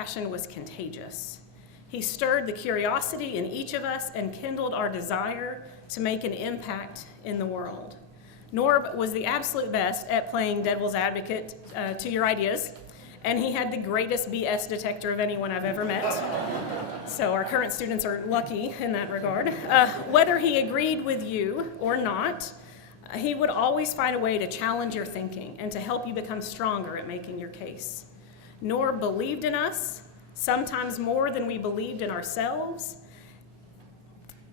passion was contagious. He stirred the curiosity in each of us and kindled our desire to make an impact in the world. Norb was the absolute best at playing devil's advocate to your ideas, and he had the greatest BS detector of anyone I've ever met. So our current students are lucky in that regard. Whether he agreed with you or not, he would always find a way to challenge your thinking and to help you become stronger at making your case. Norb believed in us, sometimes more than we believed in ourselves,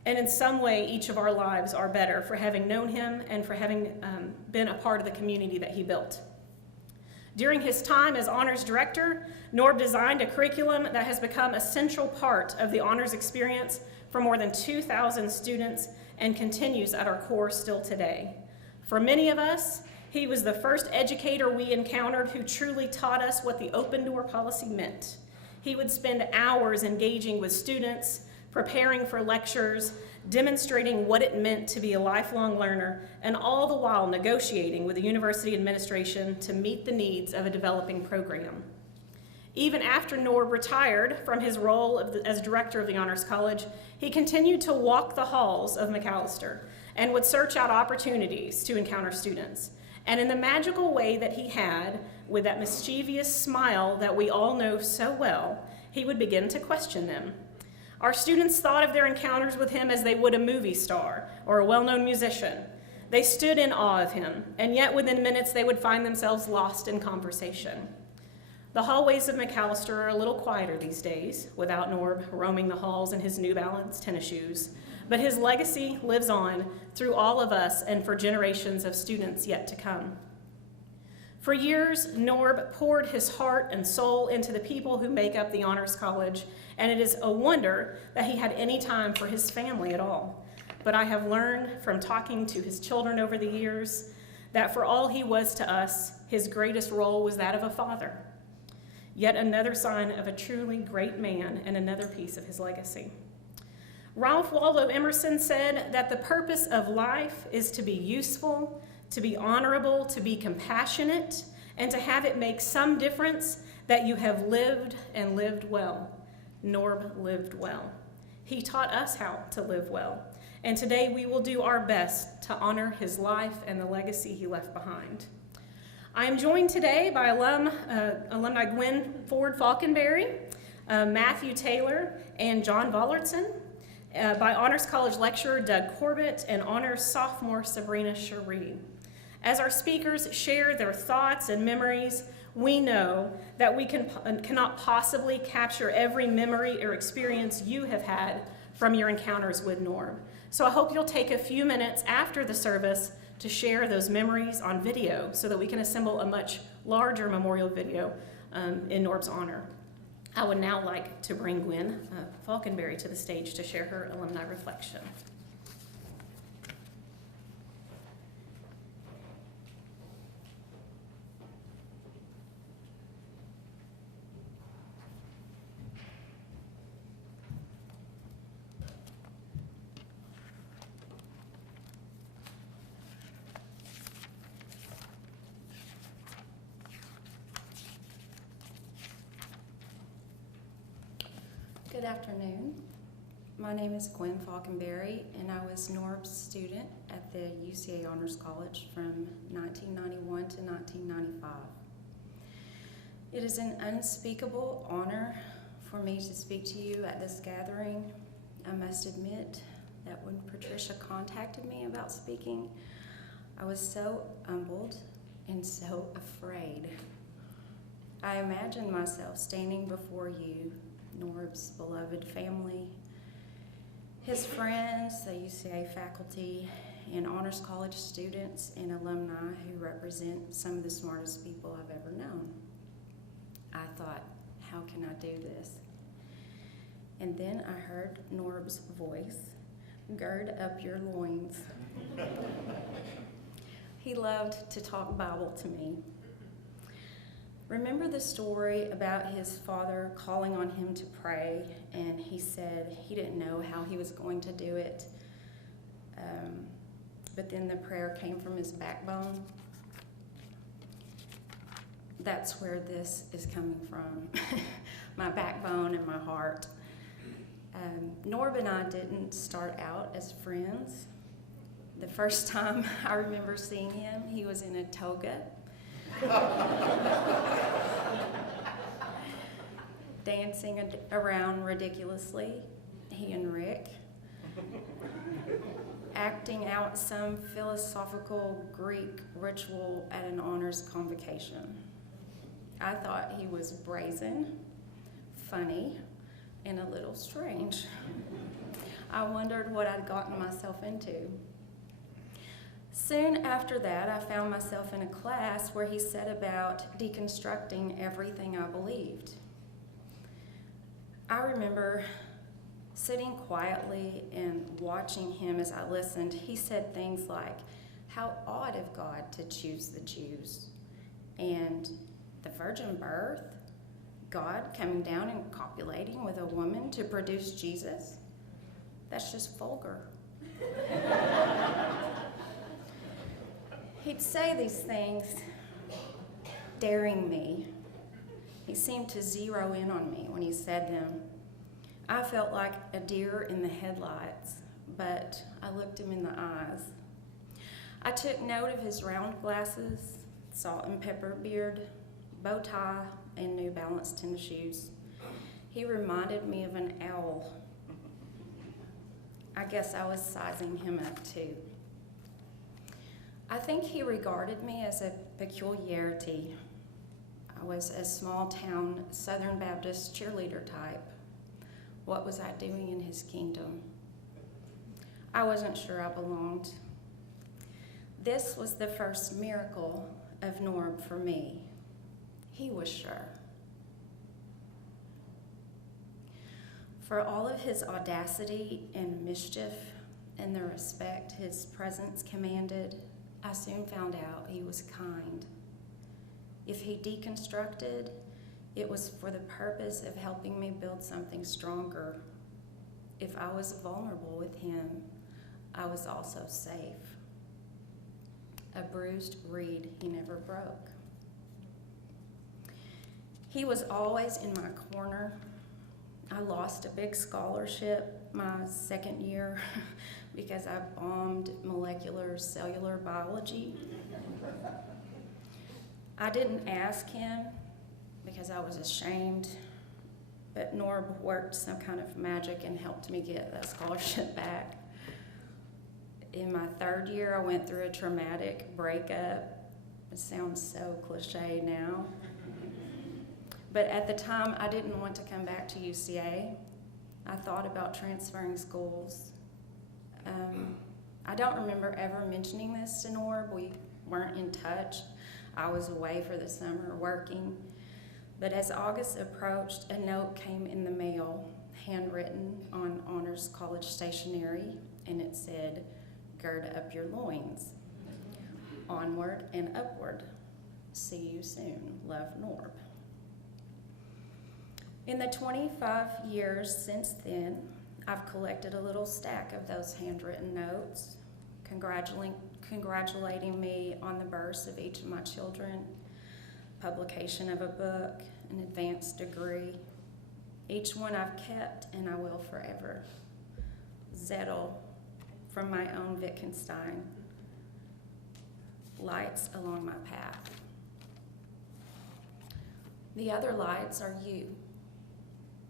and in some way, each of our lives are better for having known him and for having been a part of the community that he built. During his time as honors director, Norb designed a curriculum that has become a central part of the honors experience for more than 2,000 students and continues at our core still today. For many of us, he was the first educator we encountered who truly taught us what the open door policy meant. He would spend hours engaging with students, preparing for lectures, demonstrating what it meant to be a lifelong learner, and all the while negotiating with the university administration to meet the needs of a developing program. Even after Norb retired from his role as director of the Honors College, he continued to walk the halls of McAllister and would search out opportunities to encounter students. And in the magical way that he had, with that mischievous smile that we all know so well, he would begin to question them. Our students thought of their encounters with him as they would a movie star or a well-known musician. They stood in awe of him, and yet within minutes they would find themselves lost in conversation. The hallways of McAllister are a little quieter these days, without Norb roaming the halls in his New Balance tennis shoes, but his legacy lives on through all of us and for generations of students yet to come. For years, Norb poured his heart and soul into the people who make up the Honors College, and it is a wonder that he had any time for his family at all. But I have learned from talking to his children over the years that for all he was to us, his greatest role was that of a father. Yet another sign of a truly great man and another piece of his legacy. Ralph Waldo Emerson said that the purpose of life is to be useful, to be honorable, to be compassionate, and to have it make some difference that you have lived and lived well. Norb lived well. He taught us how to live well, and today we will do our best to honor his life and the legacy he left behind. I am joined today by alumni Gwen Ford Falconberry, Matthew Taylor, and John Vollertson, by Honors College lecturer Doug Corbett and Honors sophomore Sabrina Cherie. As our speakers share their thoughts and memories, we know that we cannot possibly capture every memory or experience you have had from your encounters with Norb. So I hope you'll take a few minutes after the service to share those memories on video so that we can assemble a much larger memorial video in Norb's honor. I would now like to bring Gwen Falconberry to the stage to share her alumni reflection. Good afternoon. My name is Gwen Falconberry, and I was Norb's student at the UCA Honors College from 1991 to 1995. It is an unspeakable honor for me to speak to you at this gathering. I must admit that when Patricia contacted me about speaking, I was so humbled and so afraid. I imagined myself standing before you, Norb's beloved family, his friends, the UCA faculty, and Honors College students and alumni who represent some of the smartest people I've ever known. I thought, how can I do this? And then I heard Norb's voice, gird up your loins. He loved to talk Bible to me. Remember the story about his father calling on him to pray, and he said he didn't know how he was going to do it, but then the prayer came from his backbone. that's where this is coming from, my backbone and my heart. Norb and I didn't start out as friends. The first time I remember seeing him, he was in a toga, dancing around ridiculously, he and Rick, acting out some philosophical Greek ritual at an honors convocation. I thought he was brazen, funny, and a little strange. I wondered what I'd gotten myself into. Soon after that, I found myself in a class where he said about deconstructing everything I believed. I remember sitting quietly and watching him as I listened. He said things like, "How odd of God to choose the Jews," and the virgin birth, God coming down and copulating with a woman to produce Jesus. That's just vulgar. He'd say these things, daring me. He seemed to zero in on me when he said them. I felt like a deer in the headlights, but I looked him in the eyes. I took note of his round glasses, salt and pepper beard, bow tie, and New Balance tennis shoes. He reminded me of an owl. I guess I was sizing him up too. I think he regarded me as a peculiarity. I was a small town Southern Baptist cheerleader type. What was I doing in his kingdom? I wasn't sure I belonged. This was the first miracle of Norb for me. He was sure. For all of his audacity and mischief and the respect his presence commanded, I soon found out he was kind. If he deconstructed, it was for the purpose of helping me build something stronger. If I was vulnerable with him, I was also safe. A bruised reed he never broke. He was always in my corner. I lost a big scholarship my second year because I bombed molecular cellular biology. I didn't ask him because I was ashamed, but Norb worked some kind of magic and helped me get that scholarship back. In my third year, I went through a traumatic breakup. It sounds so cliche now. But at the time, I didn't want to come back to UCA. I thought about transferring schools. I don't remember ever mentioning this to Norb. We weren't in touch. I was away for the summer working. But as August approached, a note came in the mail, handwritten on Honors College stationery, and it said, "Gird up your loins. Onward and upward. See you soon. Love, Norb." In the 25 years since then, I've collected a little stack of those handwritten notes, congratulating me on the births of each of my children, publication of a book, an advanced degree. Each one I've kept and I will forever. Zettel from my own Wittgenstein. Lights along my path. The other lights are you.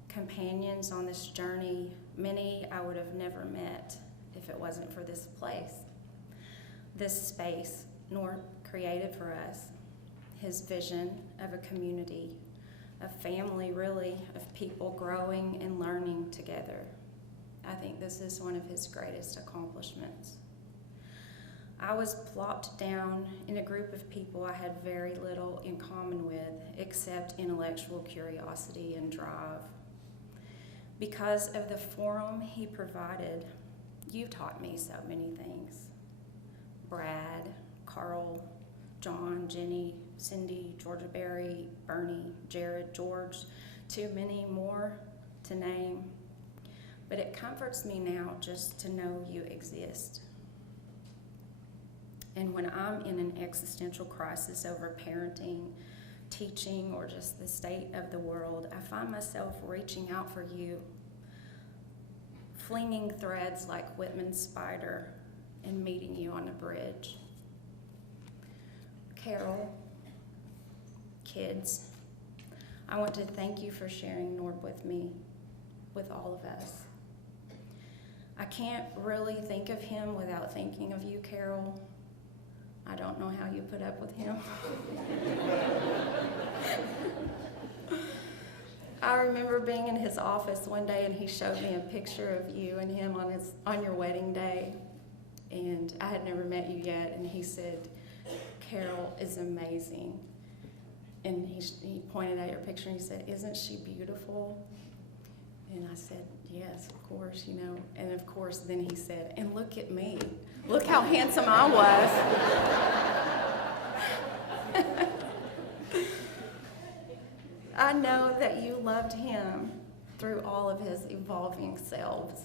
Companions on this journey, many I would have never met if it wasn't for this place. This space Norb created for us, his vision of a community, a family really, of people growing and learning together. I think this is one of his greatest accomplishments. I was plopped down in a group of people I had very little in common with except intellectual curiosity and drive. Because of the forum he provided, you taught me so many things. Brad, Carl, John, Jenny, Cindy, Georgia Berry, Bernie, Jared, George, too many more to name. But it comforts me now just to know you exist. And when I'm in an existential crisis over parenting, teaching or just the state of the world, I find myself reaching out for you, flinging threads like Whitman's spider and meeting you on a bridge. Carol, kids, I want to thank you for sharing Norb with me, with all of us. I can't really think of him without thinking of you, Carol. I don't know how you put up with him. I remember being in his office one day and he showed me a picture of you and him on your wedding day. And I had never met you yet, and he said, Carol is amazing. And he pointed at your picture and he said, isn't she beautiful? And I said, yes, of course, you know. And of course, then he said, and look at me. Look how handsome I was. I know that you loved him through all of his evolving selves.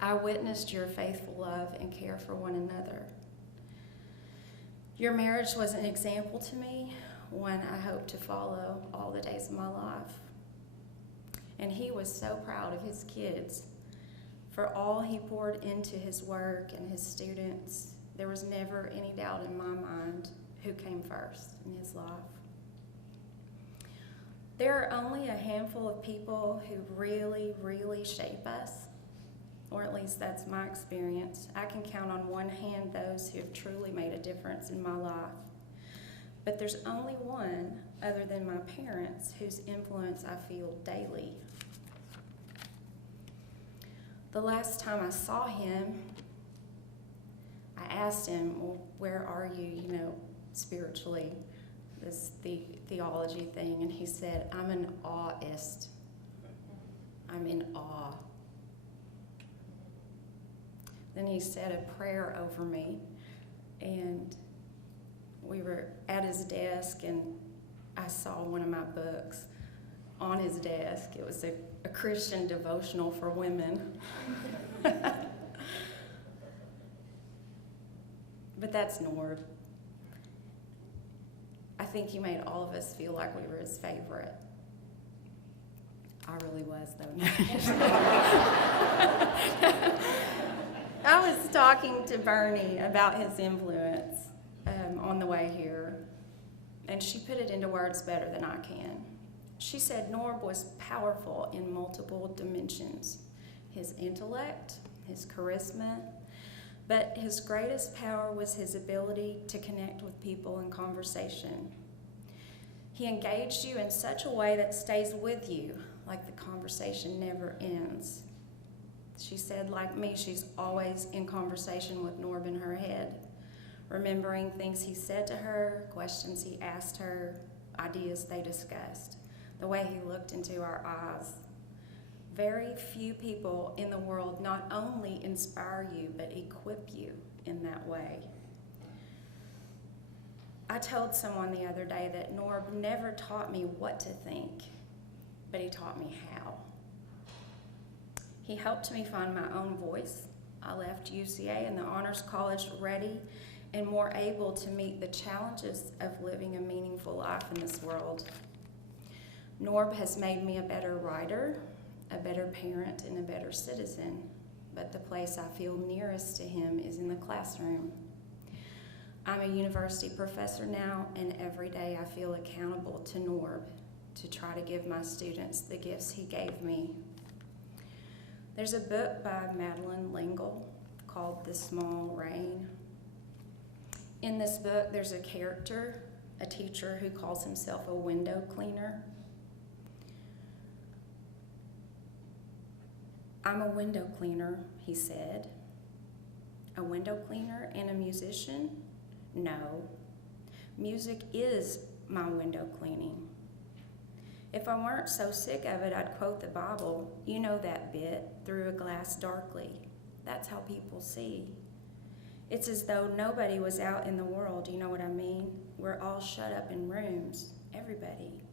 I witnessed your faithful love and care for one another. Your marriage was an example to me, one I hope to follow all the days of my life. And he was so proud of his kids. For all he poured into his work and his students, there was never any doubt in my mind who came first in his life. There are only a handful of people who really, really shape us, or at least that's my experience. I can count on one hand those who have truly made a difference in my life. But there's only one, other than my parents, whose influence I feel daily. The last time I saw him, I asked him, well, where are you, spiritually, this theology thing, and he said, I'm an aweist. I'm in awe. Then he said a prayer over me, and we were at his desk, and I saw one of my books on his desk. It was a Christian devotional for women. But that's Norb. I think he made all of us feel like we were his favorite. I really was, though. I was talking to Bernie about his influence on the way here, and she put it into words better than I can. She said Norb was powerful in multiple dimensions. His intellect, his charisma, but his greatest power was his ability to connect with people in conversation. He engaged you in such a way that stays with you, like the conversation never ends. She said, like me, she's always in conversation with Norb in her head, remembering things he said to her, questions he asked her, ideas they discussed, the way he looked into our eyes. Very few people in the world not only inspire you, but equip you in that way. I told someone the other day that Norb never taught me what to think, but he taught me how. He helped me find my own voice. I left UCA and the Honors College ready and more able to meet the challenges of living a meaningful life in this world. Norb has made me a better writer, a better parent, and a better citizen, but the place I feel nearest to him is in the classroom. I'm a university professor now, and every day I feel accountable to Norb to try to give my students the gifts he gave me. There's a book by Madeleine L'Engle called The Small Rain. In this book, there's a character, a teacher who calls himself a window cleaner. I'm a window cleaner, he said. A window cleaner and a musician? No. Music is my window cleaning. If I weren't so sick of it, I'd quote the Bible. You know that bit, through a glass darkly. That's how people see. It's as though nobody was out in the world, you know what I mean? We're all shut up in rooms, everybody.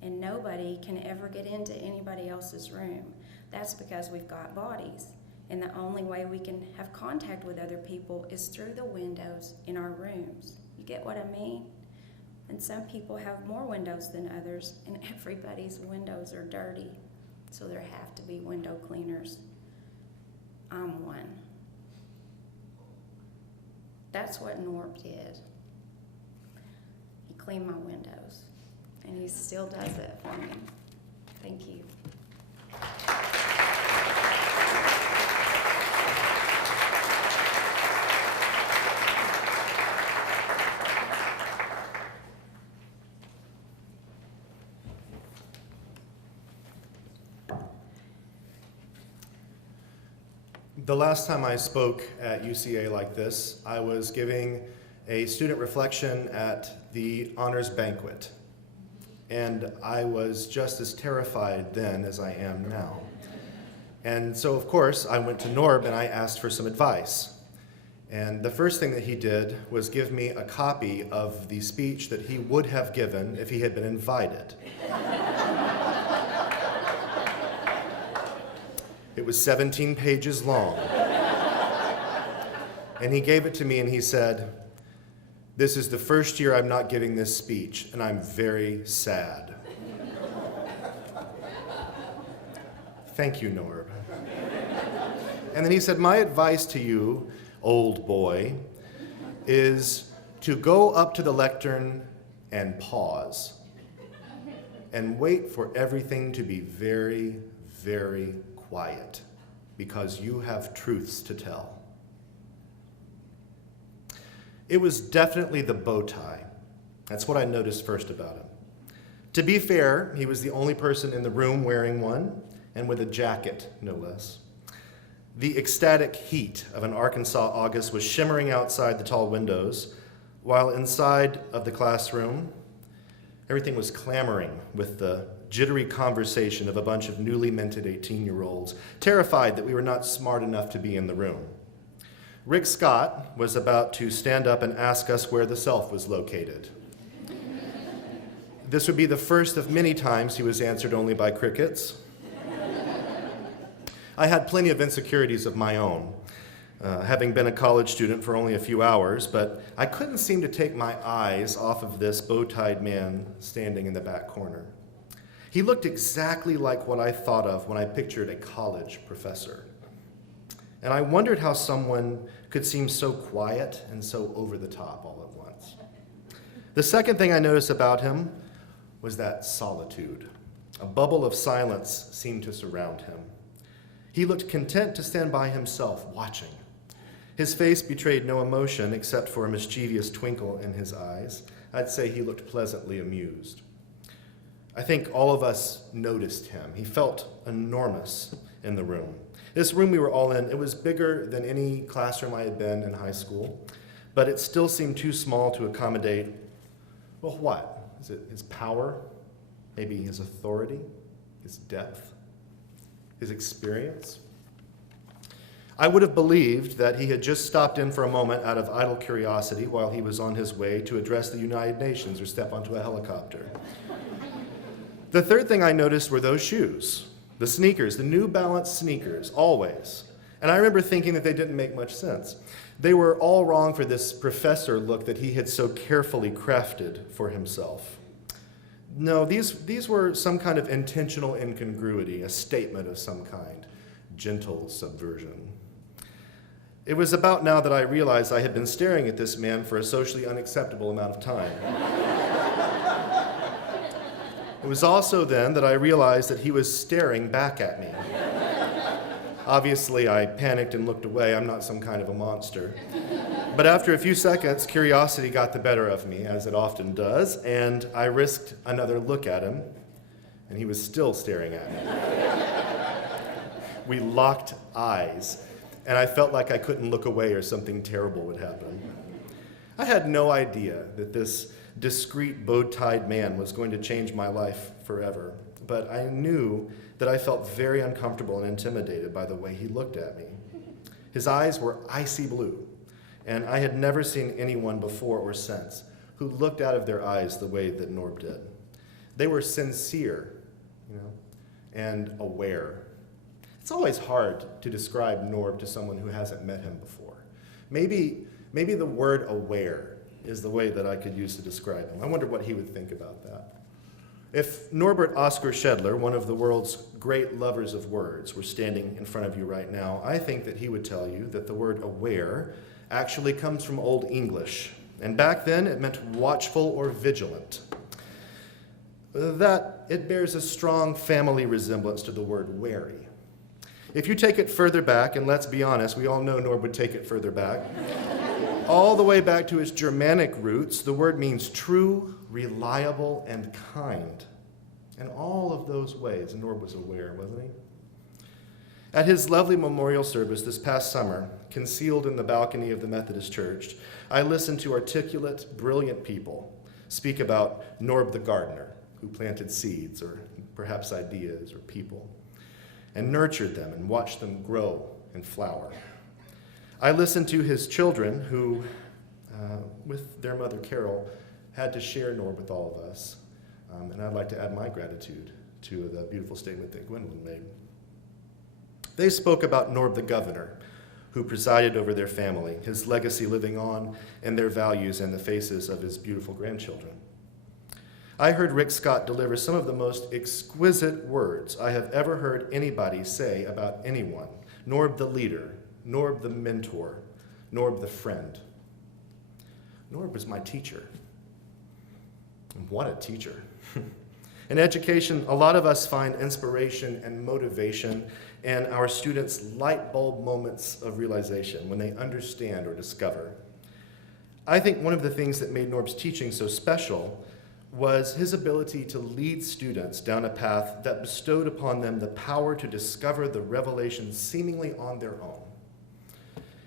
And nobody can ever get into anybody else's room. That's because we've got bodies. And the only way we can have contact with other people is through the windows in our rooms. You get what I mean? And some people have more windows than others, and everybody's windows are dirty, so there have to be window cleaners. I'm one. That's what Norb did. He cleaned my windows, and he still does it for me. Thank you. The last time I spoke at UCA like this, I was giving a student reflection at the honors banquet. And I was just as terrified then as I am now. And so, of course, I went to Norb and I asked for some advice. And the first thing that he did was give me a copy of the speech that he would have given if he had been invited. It was 17 pages long. And he gave it to me and he said, "This is the first year I'm not giving this speech, and I'm very sad." Thank you, Norb. And then he said, "My advice to you, old boy, is to go up to the lectern and pause and wait for everything to be very, very quiet, because you have truths to tell." It was definitely the bow tie. That's what I noticed first about him. To be fair, he was the only person in the room wearing one, and with a jacket, no less. The ecstatic heat of an Arkansas August was shimmering outside the tall windows, while inside of the classroom, everything was clamoring with the jittery conversation of a bunch of newly minted 18-year-olds, terrified that we were not smart enough to be in the room. Rick Scott was about to stand up and ask us where the self was located. This would be the first of many times he was answered only by crickets. I had plenty of insecurities of my own, having been a college student for only a few hours, but I couldn't seem to take my eyes off of this bow-tied man standing in the back corner. He looked exactly like what I thought of when I pictured a college professor. And I wondered how someone could seem so quiet and so over the top all at once. The second thing I noticed about him was that solitude. A bubble of silence seemed to surround him. He looked content to stand by himself, watching. His face betrayed no emotion except for a mischievous twinkle in his eyes. I'd say he looked pleasantly amused. I think all of us noticed him. He felt enormous in the room. This room we were all in, it was bigger than any classroom I had been in high school, but it still seemed too small to accommodate, well, what? Is it his power? Maybe his authority? His depth? His experience? I would have believed that he had just stopped in for a moment out of idle curiosity while he was on his way to address the United Nations or step onto a helicopter. The third thing I noticed were those shoes. The sneakers, the New Balance sneakers, always. And I remember thinking that they didn't make much sense. They were all wrong for this professor look that he had so carefully crafted for himself. No, these were some kind of intentional incongruity, a statement of some kind, gentle subversion. It was about now that I realized I had been staring at this man for a socially unacceptable amount of time. It was also then that I realized that he was staring back at me. Obviously, I panicked and looked away. I'm not some kind of a monster. But after a few seconds, curiosity got the better of me, as it often does, and I risked another look at him, and he was still staring at me. We locked eyes, and I felt like I couldn't look away or something terrible would happen. I had no idea that this discreet, bow-tied man was going to change my life forever, but I knew that I felt very uncomfortable and intimidated by the way he looked at me. His eyes were icy blue, and I had never seen anyone before or since who looked out of their eyes the way that Norb did. They were sincere, and aware. It's always hard to describe Norb to someone who hasn't met him before. Maybe the word aware is the way that I could use to describe him. I wonder what he would think about that. If Norbert Oscar Schedler, one of the world's great lovers of words, were standing in front of you right now, I think that he would tell you that the word aware actually comes from Old English, and back then it meant watchful or vigilant. That it bears a strong family resemblance to the word wary. If you take it further back, and let's be honest, we all know Norb would take it further back, all the way back to its Germanic roots, the word means true, reliable, and kind. In all of those ways, Norb was aware, wasn't he? At his lovely memorial service this past summer, concealed in the balcony of the Methodist Church, I listened to articulate, brilliant people speak about Norb the gardener, who planted seeds, or perhaps ideas, or people, and nurtured them and watched them grow and flower. I listened to his children who, with their mother Carol, had to share Norb with all of us. And I'd like to add my gratitude to the beautiful statement that Gwendolyn made. They spoke about Norb the governor, who presided over their family, his legacy living on, and their values in the faces of his beautiful grandchildren. I heard Rick Scott deliver some of the most exquisite words I have ever heard anybody say about anyone. Norb the leader, Norb the mentor, Norb the friend. Norb was my teacher. And what a teacher. In education, a lot of us find inspiration and motivation in our students' light bulb moments of realization when they understand or discover. I think one of the things that made Norb's teaching so special was his ability to lead students down a path that bestowed upon them the power to discover the revelation seemingly on their own.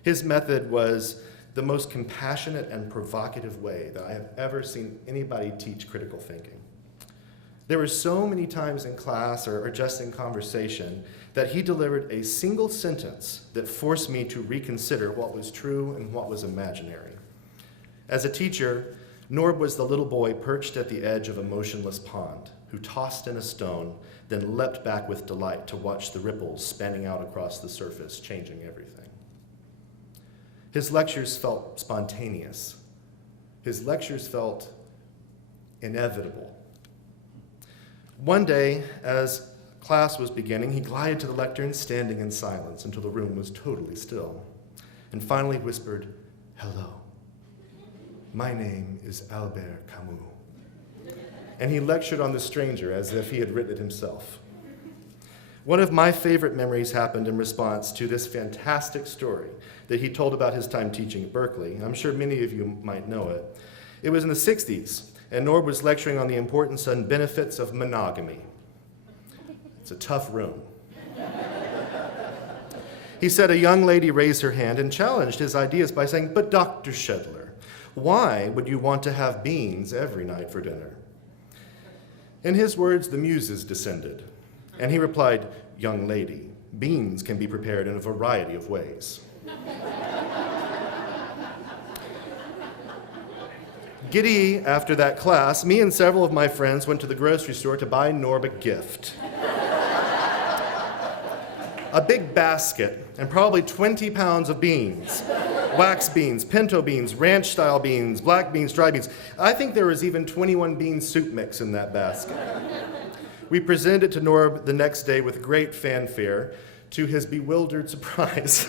His method was the most compassionate and provocative way that I have ever seen anybody teach critical thinking. There were so many times in class or just in conversation that he delivered a single sentence that forced me to reconsider what was true and what was imaginary. As a teacher, Norb was the little boy perched at the edge of a motionless pond who tossed in a stone, then leapt back with delight to watch the ripples spanning out across the surface, changing everything. His lectures felt spontaneous. His lectures felt inevitable. One day, as class was beginning, he glided to the lectern, standing in silence until the room was totally still, and finally whispered, "Hello. My name is Albert Camus." And he lectured on the stranger as if he had written it himself. One of my favorite memories happened in response to this fantastic story that he told about his time teaching at Berkeley. I'm sure many of you might know it. It was in the 60s, and Norb was lecturing on the importance and benefits of monogamy. It's a tough room. He said a young lady raised her hand and challenged his ideas by saying, "But Dr. Schedler, why would you want to have beans every night for dinner?" In his words, the muses descended, and he replied, "Young lady, beans can be prepared in a variety of ways." Giddy after that class, me and several of my friends went to the grocery store to buy Norb a gift. A big basket and probably 20 pounds of beans. Wax beans, pinto beans, ranch-style beans, black beans, dry beans. I think there was even 21 bean soup mix in that basket. We presented it to Norb the next day with great fanfare, to his bewildered surprise.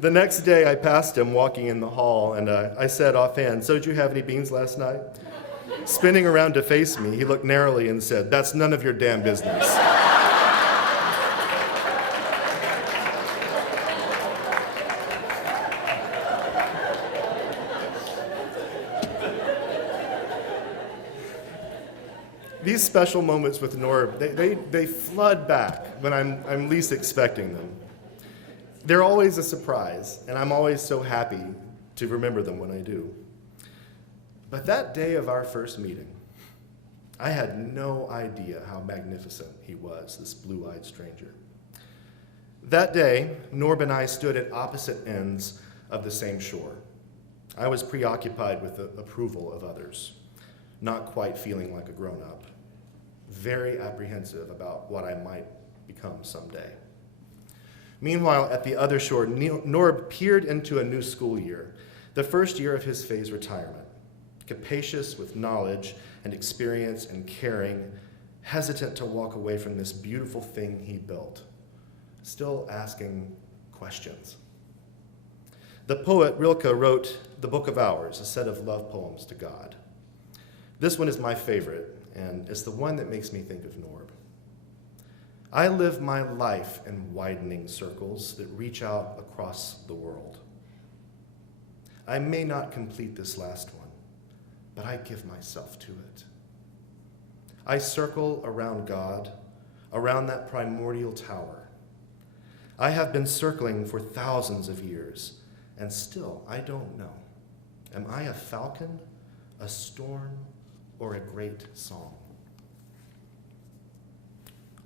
The next day, I passed him walking in the hall, and I said offhand, "So did you have any beans last night?" Spinning around to face me, he looked narrowly and said, "That's none of your damn business." These special moments with Norb, they flood back when I'm least expecting them. They're always a surprise, and I'm always so happy to remember them when I do. But that day of our first meeting, I had no idea how magnificent he was, this blue-eyed stranger. That day, Norb and I stood at opposite ends of the same shore. I was preoccupied with the approval of others, not quite feeling like a grown-up, very apprehensive about what I might become someday. Meanwhile, at the other shore, Norb peered into a new school year, The first year of his phase retirement, capacious with knowledge and experience and caring, hesitant to walk away from this beautiful thing he built, still asking questions. The poet Rilke wrote The Book of Hours, a set of love poems to God. This one is my favorite, and it's the one that makes me think of Norb. I live my life in widening circles that reach out across the world. I may not complete this last one, but I give myself to it. I circle around God, around that primordial tower. I have been circling for thousands of years, and still I don't know. Am I a falcon, a storm, or a great song?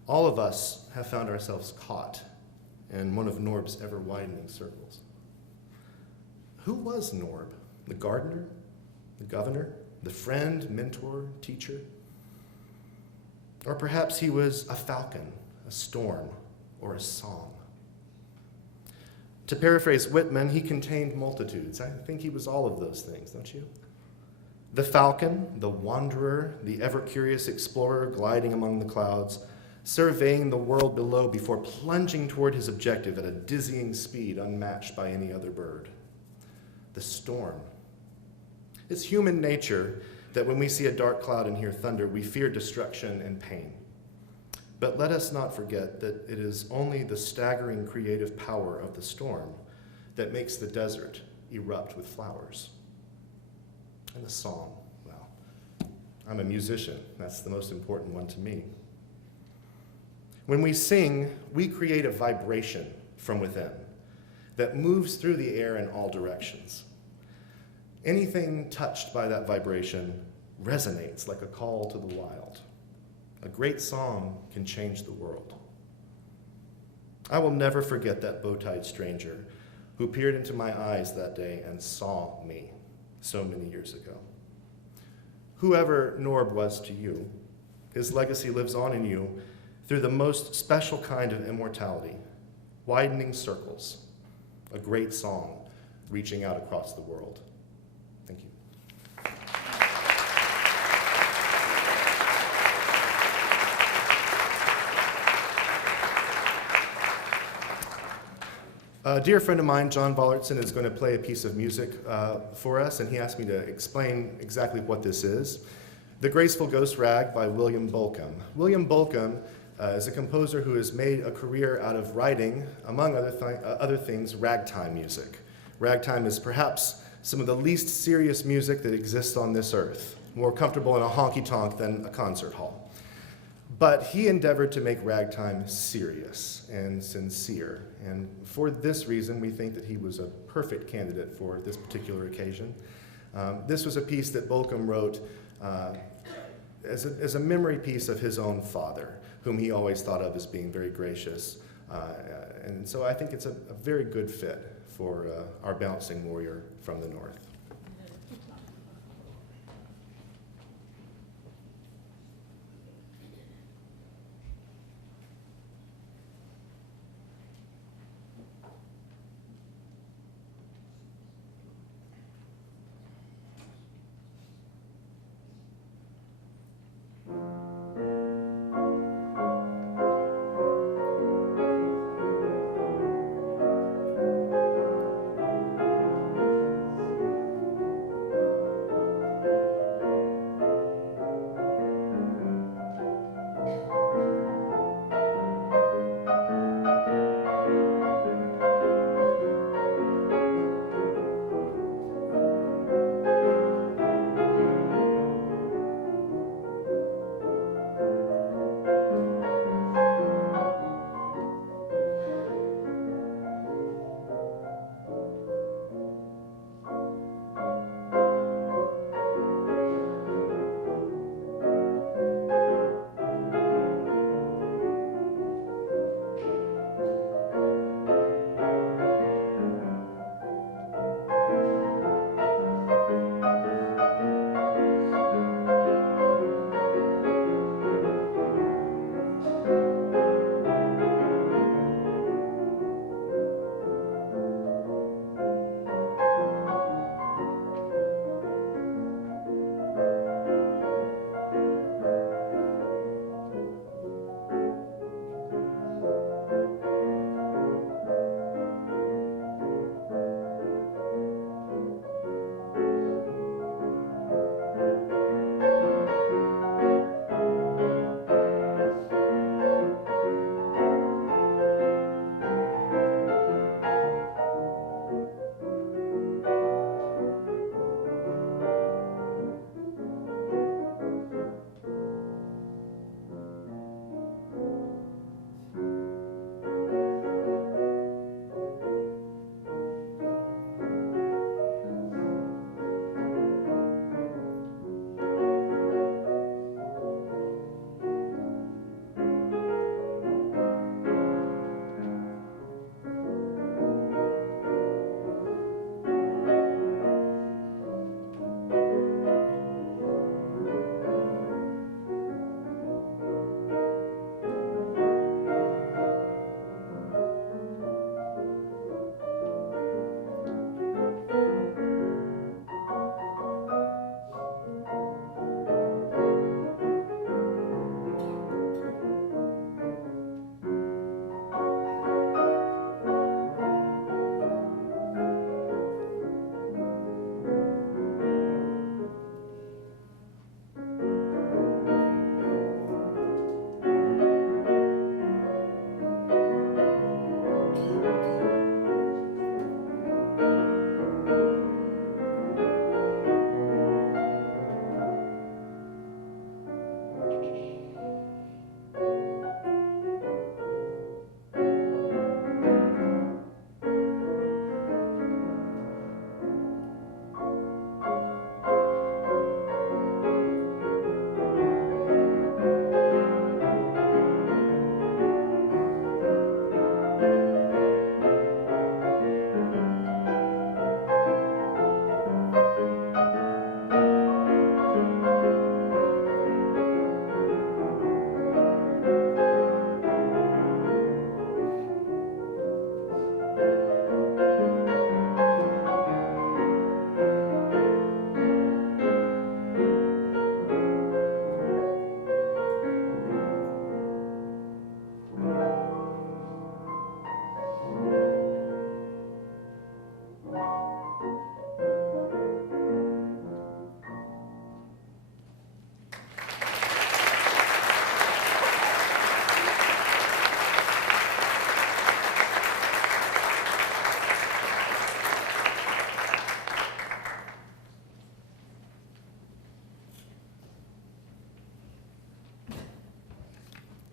All of us have found ourselves caught in one of Norb's ever-widening circles. Who was Norb? The gardener? The governor? The friend, mentor, teacher? Or perhaps he was a falcon, a storm, or a song. To paraphrase Whitman, he contained multitudes. I think he was all of those things, don't you? The falcon, the wanderer, the ever-curious explorer gliding among the clouds, surveying the world below before plunging toward his objective at a dizzying speed unmatched by any other bird. The storm. It's human nature that when we see a dark cloud and hear thunder, we fear destruction and pain. But let us not forget that it is only the staggering creative power of the storm that makes the desert erupt with flowers. And the song, well, I'm a musician. That's the most important one to me. When we sing, we create a vibration from within that moves through the air in all directions. Anything touched by that vibration resonates like a call to the wild. A great song can change the world. I will never forget that bow-tied stranger who peered into my eyes that day and saw me so many years ago. Whoever Norb was to you, his legacy lives on in you through the most special kind of immortality, widening circles, a great song reaching out across the world. Thank you. A dear friend of mine, John Vollertson, is going to play a piece of music for us, and he asked me to explain exactly what this is. The Graceful Ghost Rag by William Bolcom. William Bolcom is a composer who has made a career out of writing, among other things, ragtime music. Ragtime is perhaps some of the least serious music that exists on this earth, more comfortable in a honky-tonk than a concert hall. But he endeavored to make ragtime serious and sincere, and for this reason, we think that he was a perfect candidate for this particular occasion. This was a piece that Bolcom wrote as a memory piece of his own father, whom he always thought of as being very gracious. And so I think it's a very good fit for our bouncing warrior from the north.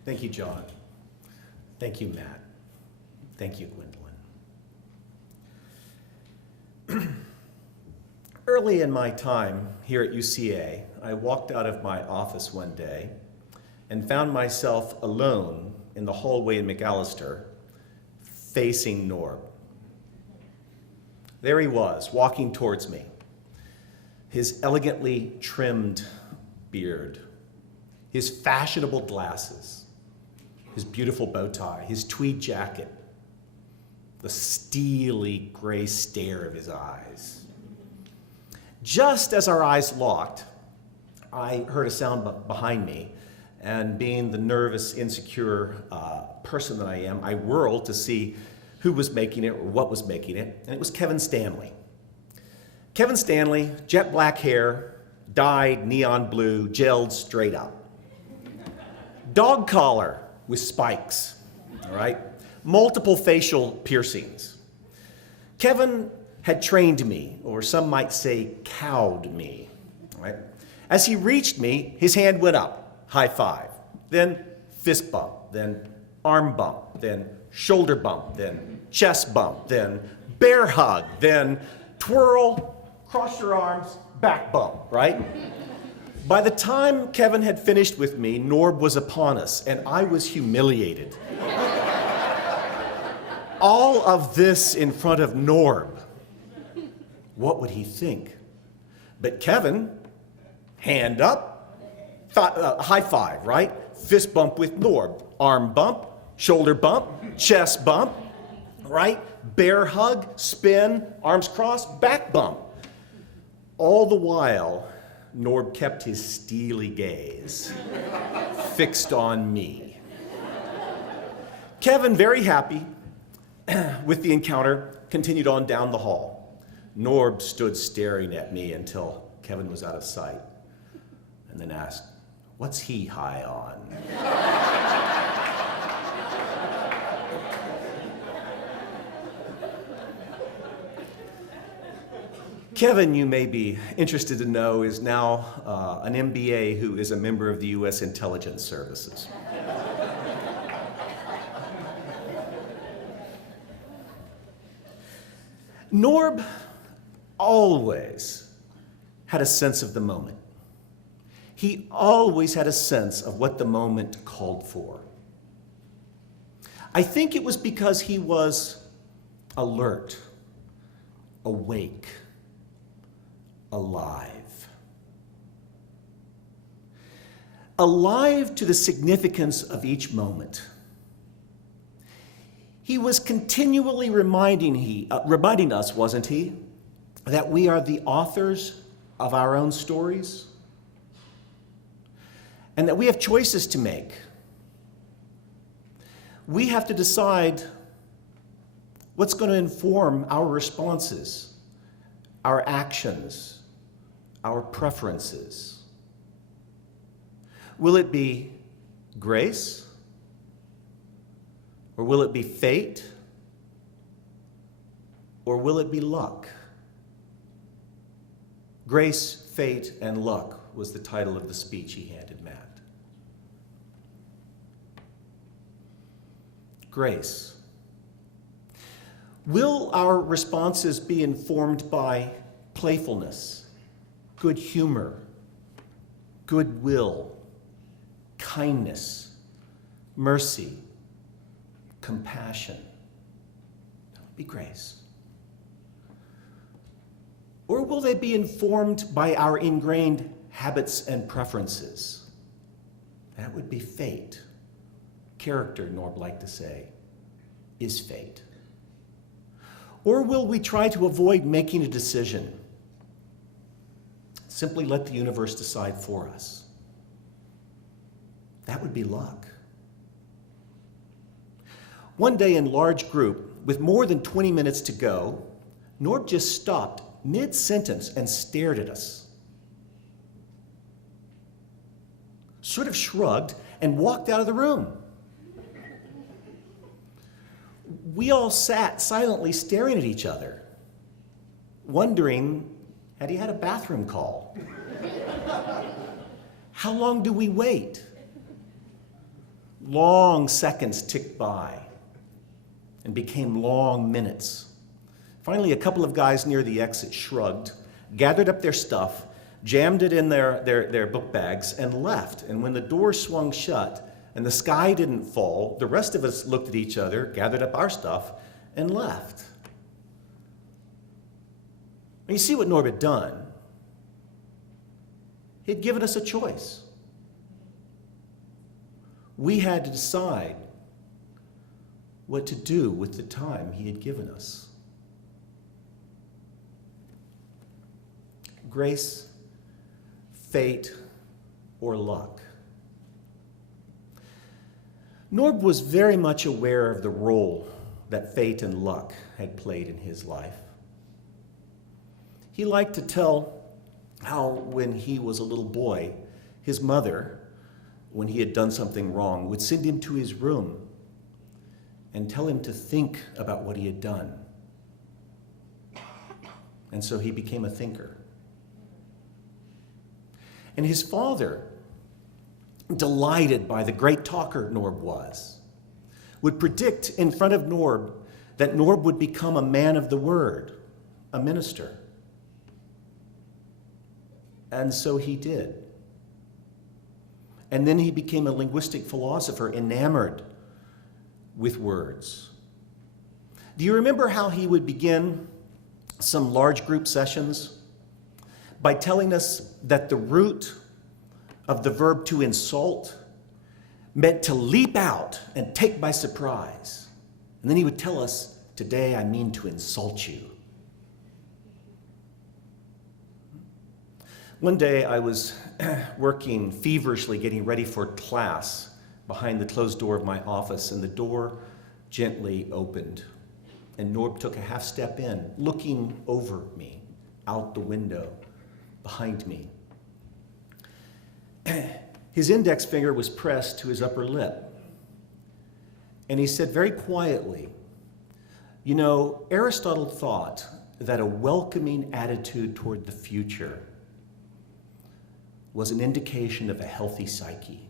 Thank you, John. Thank you, Matt. Thank you, Gwendolyn. Early in my time here at UCA, I walked out of my office one day and found myself alone in the hallway in McAllister, facing Norb. There he was, walking towards me, his elegantly trimmed beard, his fashionable glasses, his beautiful bow tie, his tweed jacket, the steely gray stare of his eyes. Just as our eyes locked, I heard a sound behind me, and being the nervous, insecure person that I am, I whirled to see who was making it or what was making it, and it was Kevin Stanley. Kevin Stanley, jet black hair, dyed neon blue, gelled straight up. Dog collar with spikes, all right? Multiple facial piercings. Kevin had trained me, or some might say cowed me, all right? As he reached me, his hand went up, high five, then fist bump, then arm bump, then shoulder bump, then chest bump, then bear hug, then twirl, cross your arms, back bump, right? By the time Kevin had finished with me, Norb was upon us, and I was humiliated. All of this in front of Norb. What would he think? But Kevin, hand up, high five, right? Fist bump with Norb, arm bump, shoulder bump, chest bump, right? Bear hug, spin, arms crossed, back bump. All the while, Norb kept his steely gaze fixed on me. Kevin, very happy with the encounter, continued on down the hall. Norb stood staring at me until Kevin was out of sight, and then asked, "What's he high on?" Kevin, you may be interested to know, is now an MBA who is a member of the U.S. Intelligence Services. Norb always had a sense of the moment. He always had a sense of what the moment called for. I think it was because he was alert, awake, alive. Alive to the significance of each moment. He was continually reminding us, wasn't he, that we are the authors of our own stories and that we have choices to make. We have to decide what's going to inform our responses, our actions, our preferences. Will it be grace? Or will it be fate? Or will it be luck? Grace, Fate, and Luck was the title of the speech he handed Matt. Grace. Will our responses be informed by playfulness, good humor, goodwill, kindness, mercy, compassion? That would be grace. Or will they be informed by our ingrained habits and preferences? That would be fate. Character, Norb liked to say, is fate. Or will we try to avoid making a decision? Simply let the universe decide for us. That would be luck. One day in large group, with more than 20 minutes to go, Norb just stopped mid-sentence and stared at us. Sort of shrugged and walked out of the room. We all sat silently staring at each other, wondering, had he had a bathroom call? How long do we wait? Long seconds ticked by and became long minutes. Finally, a couple of guys near the exit shrugged, gathered up their stuff, jammed it in their book bags, and left. And when the door swung shut and the sky didn't fall, the rest of us looked at each other, gathered up our stuff, and left. And you see what Norb had done? He'd given us a choice. We had to decide what to do with the time he had given us. Grace, fate, or luck. Norb was very much aware of the role that fate and luck had played in his life. He liked to tell how when he was a little boy, his mother, when he had done something wrong, would send him to his room and tell him to think about what he had done. And so he became a thinker. And his father, delighted by the great talker Norb was, would predict in front of Norb that Norb would become a man of the word, a minister. And so he did. And then he became a linguistic philosopher, enamored with words. Do you remember how he would begin some large group sessions by telling us that the root of the verb to insult meant to leap out and take by surprise? And then he would tell us, today I mean to insult you. One day I was working feverishly, getting ready for class behind the closed door of my office, and the door gently opened, and Norb took a half step in, looking over me, out the window, behind me. His index finger was pressed to his upper lip, and he said very quietly, "You know, Aristotle thought that a welcoming attitude toward the future was an indication of a healthy psyche."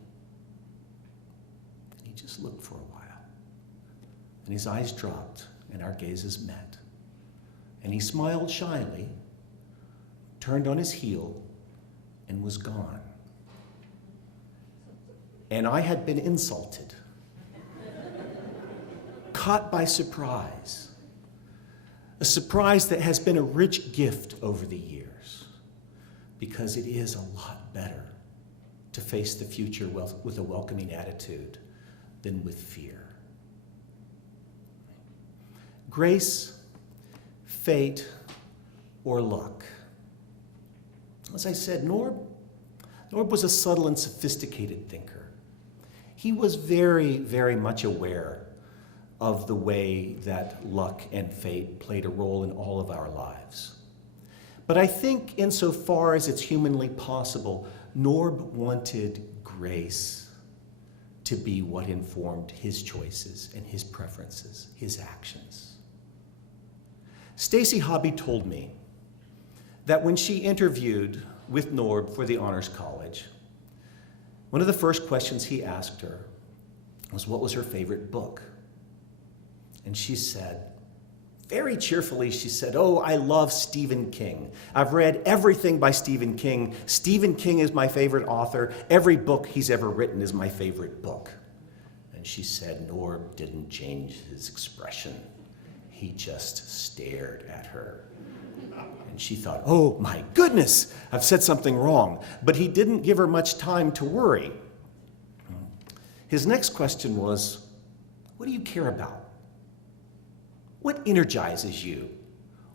And he just looked for a while, and his eyes dropped, and our gazes met. And he smiled shyly, turned on his heel, and was gone. And I had been insulted, caught by surprise, a surprise that has been a rich gift over the years, because it is a lot better to face the future with a welcoming attitude than with fear. Grace, fate, or luck. As I said, Norb was a subtle and sophisticated thinker. He was very, very much aware of the way that luck and fate played a role in all of our lives. But I think insofar as it's humanly possible, Norb wanted grace to be what informed his choices and his preferences, his actions. Stacy Hobby told me that when she interviewed with Norb for the Honors College, one of the first questions he asked her was what was her favorite book. And she said, very cheerfully, she said, "Oh, I love Stephen King. I've read everything by Stephen King. Stephen King is my favorite author. Every book he's ever written is my favorite book." And she said Norb didn't change his expression. He just stared at her. And she thought, oh my goodness, I've said something wrong. But he didn't give her much time to worry. His next question was, what do you care about? What energizes you?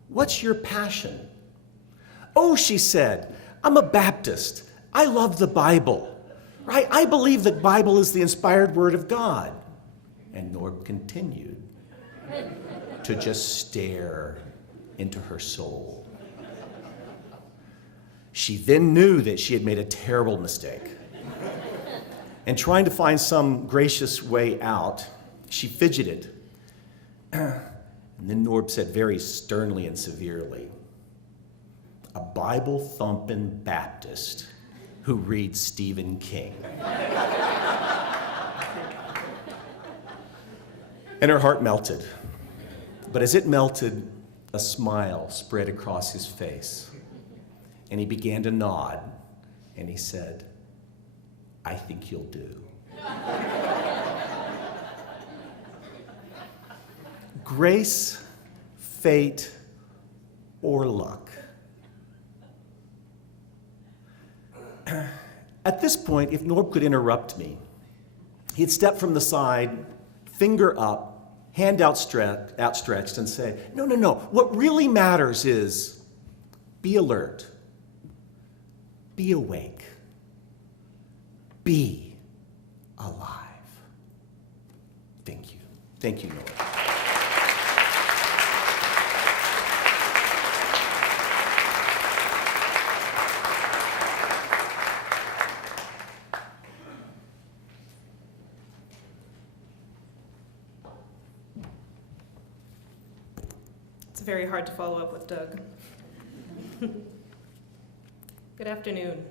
What's your passion? Oh, she said, I'm a Baptist. I love the Bible, right? I believe the Bible is the inspired word of God. And Norb continued to just stare into her soul. She then knew that she had made a terrible mistake. And trying to find some gracious way out, she fidgeted. And then Norb said very sternly and severely, a Bible-thumping Baptist who reads Stephen King. And her heart melted. But as it melted, a smile spread across his face. And he began to nod, and he said, "I think you'll do." Grace, fate, or luck. At this point, if Norb could interrupt me, he'd step from the side, finger up, hand outstretched, and say, no, what really matters is be alert, be awake, be alive. Thank you. Thank you, Norb. It's very hard to follow up with Doug. Good afternoon.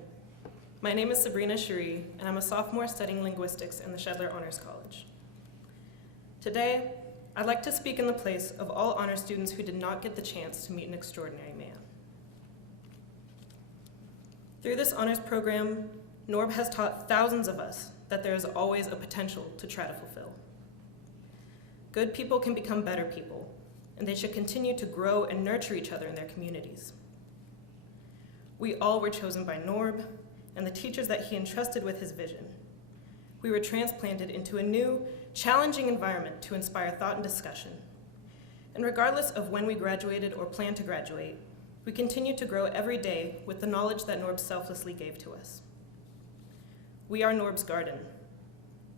My name is Sabrina Cherie, and I'm a sophomore studying linguistics in the Schedler Honors College. Today, I'd like to speak in the place of all honor students who did not get the chance to meet an extraordinary man. Through this honors program, Norb has taught thousands of us that there is always a potential to try to fulfill. Good people can become better people, and they should continue to grow and nurture each other in their communities. We all were chosen by Norb and the teachers that he entrusted with his vision. We were transplanted into a new, challenging environment to inspire thought and discussion. And regardless of when we graduated or plan to graduate, we continue to grow every day with the knowledge that Norb selflessly gave to us. We are Norb's garden,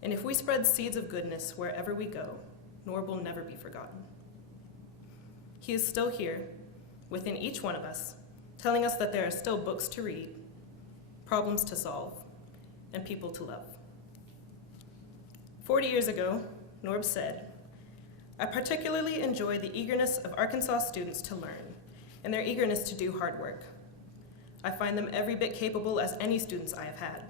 and if we spread seeds of goodness wherever we go, Norb will never be forgotten. He is still here, within each one of us, telling us that there are still books to read, problems to solve, and people to love. 40 years ago, Norb said, "I particularly enjoy the eagerness of Arkansas students to learn and their eagerness to do hard work. I find them every bit capable as any students I have had.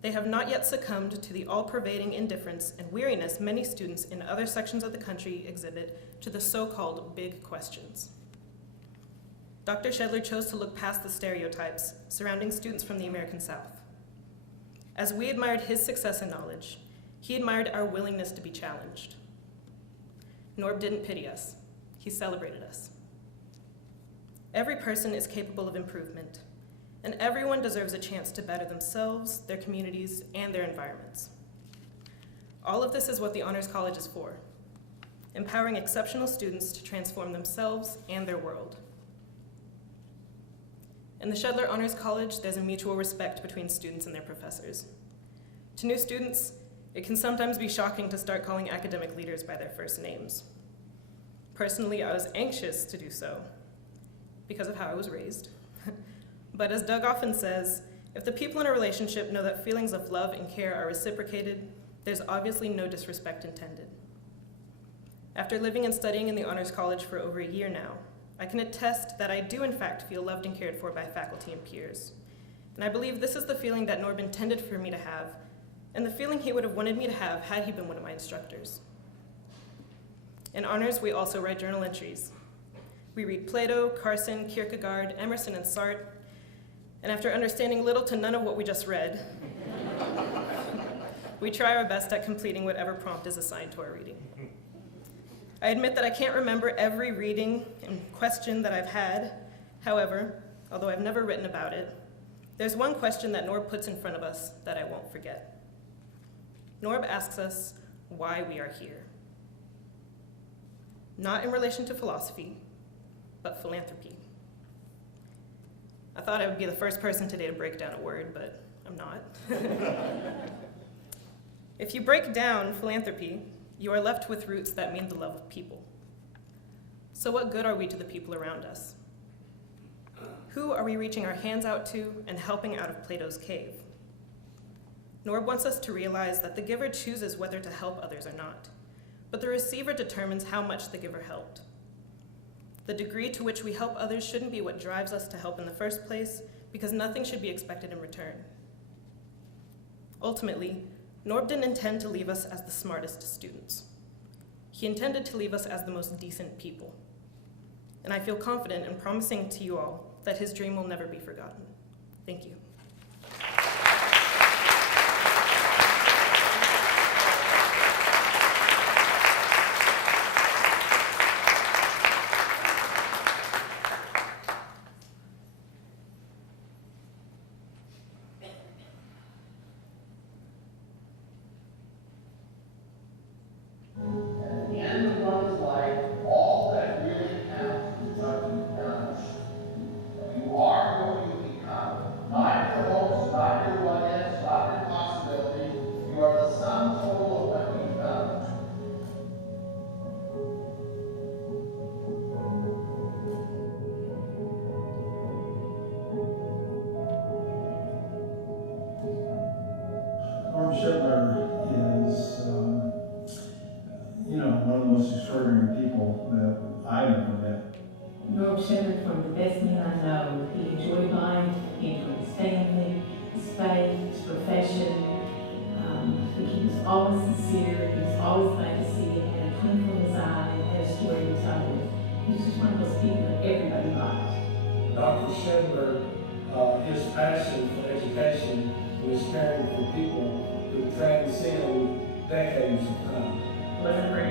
They have not yet succumbed to the all-pervading indifference and weariness many students in other sections of the country exhibit to the so-called big questions." Dr. Schedler chose to look past the stereotypes surrounding students from the American South. As we admired his success and knowledge, he admired our willingness to be challenged. Norb didn't pity us, he celebrated us. Every person is capable of improvement, and everyone deserves a chance to better themselves, their communities, and their environments. All of this is what the Honors College is for, empowering exceptional students to transform themselves and their world. In the Schedler Honors College, there's a mutual respect between students and their professors. To new students, it can sometimes be shocking to start calling academic leaders by their first names. Personally, I was anxious to do so because of how I was raised. But as Doug often says, if the people in a relationship know that feelings of love and care are reciprocated, there's obviously no disrespect intended. After living and studying in the Honors College for over a year now, I can attest that I do in fact feel loved and cared for by faculty and peers. And I believe this is the feeling that Norb intended for me to have, and the feeling he would have wanted me to have had he been one of my instructors. In honors, we also write journal entries. We read Plato, Carson, Kierkegaard, Emerson, and Sartre, and after understanding little to none of what we just read, we try our best at completing whatever prompt is assigned to our reading. I admit that I can't remember every reading and question that I've had. However, although I've never written about it, there's one question that Norb puts in front of us that I won't forget. Norb asks us why we are here. Not in relation to philosophy, but philanthropy. I thought I would be the first person today to break down a word, but I'm not. If you break down philanthropy, you are left with roots that mean the love of people. So what good are we to the people around us? Who are we reaching our hands out to and helping out of Plato's cave? Norb wants us to realize that the giver chooses whether to help others or not, but the receiver determines how much the giver helped. The degree to which we help others shouldn't be what drives us to help in the first place, because nothing should be expected in return. Ultimately, Norb didn't intend to leave us as the smartest students. He intended to leave us as the most decent people. And I feel confident in promising to you all that his dream will never be forgotten. Thank you. At the end of one's life, all that really counts is what you've done. You are who you become. Not your hopes, not your what ifs, not your possibilities. You are the sum total of what you've done. Norb Schedler is, one of the most extraordinary people that I've ever met. Norb Schedler, from the best men I know, he enjoyed life, he enjoyed his family, his faith, his profession. He was always sincere, he was always glad to see him, had a twinkle in his eye, and had a story to tell him. He was just one of those people that everybody liked. Dr. Schedler, his passion for education was caring for people who transcend decades of time. Wasn't for